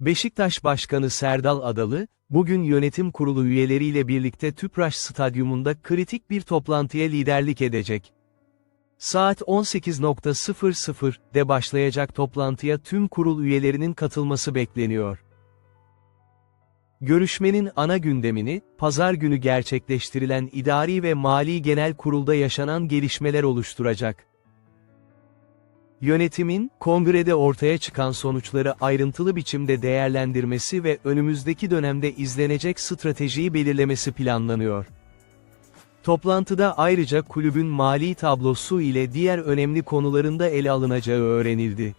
Beşiktaş Başkanı Serdal Adalı, bugün yönetim kurulu üyeleriyle birlikte Tüpraş Stadyumunda kritik bir toplantıya liderlik edecek. Saat 18.00'de başlayacak toplantıya tüm kurul üyelerinin katılması bekleniyor. Görüşmenin ana gündemini, pazar günü gerçekleştirilen idari ve mali genel kurulda yaşanan gelişmeler oluşturacak. Yönetimin, kongrede ortaya çıkan sonuçları ayrıntılı biçimde değerlendirmesi ve önümüzdeki dönemde izlenecek stratejiyi belirlemesi planlanıyor. Toplantıda ayrıca kulübün mali tablosu ile diğer önemli konularında ele alınacağı öğrenildi.